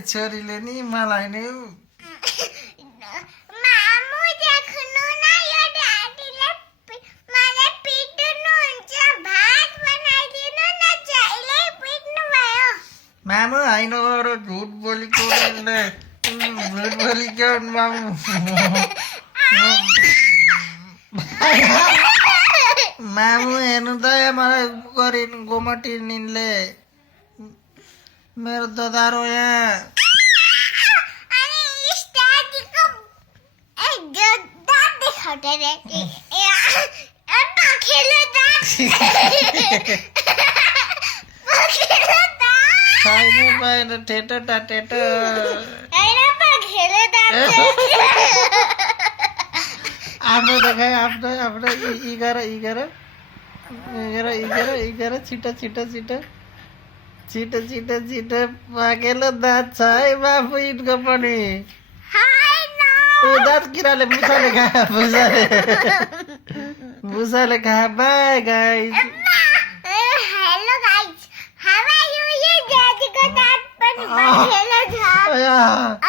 छोरीले नि मलाई नि मामु देख्नु न यो ड्याडीले मलाई पिट्नुहुन्छ भात बनाइदिनु न जहिले पिट्नु भयो मामु होइन अरू झुट बोलेको झुट बोलेको मामु मामु हेर्नु त यहाँ मलाई गरिन् गोमटिनिले मेरो ददारो यहाँ अनि स्ट्याडीको दाँत देखाउँदै रहेछ पखेलो दाँत पखेलो दाँत छैन पाएन ठेटो टाटेटो होइन पखेलो दाँत आफ्नो देखाए आफ्नो आफ्नो इ गर छिटो छिटो छिटो छिटो छिटो छिटो पाकेलो दाँत छ है बाबु इटको पनि दाँत किराले मुसाले खा मुसाले खा बाई guys hello guys how are you यो ड्याडीको दाँत पनि पखेलो छ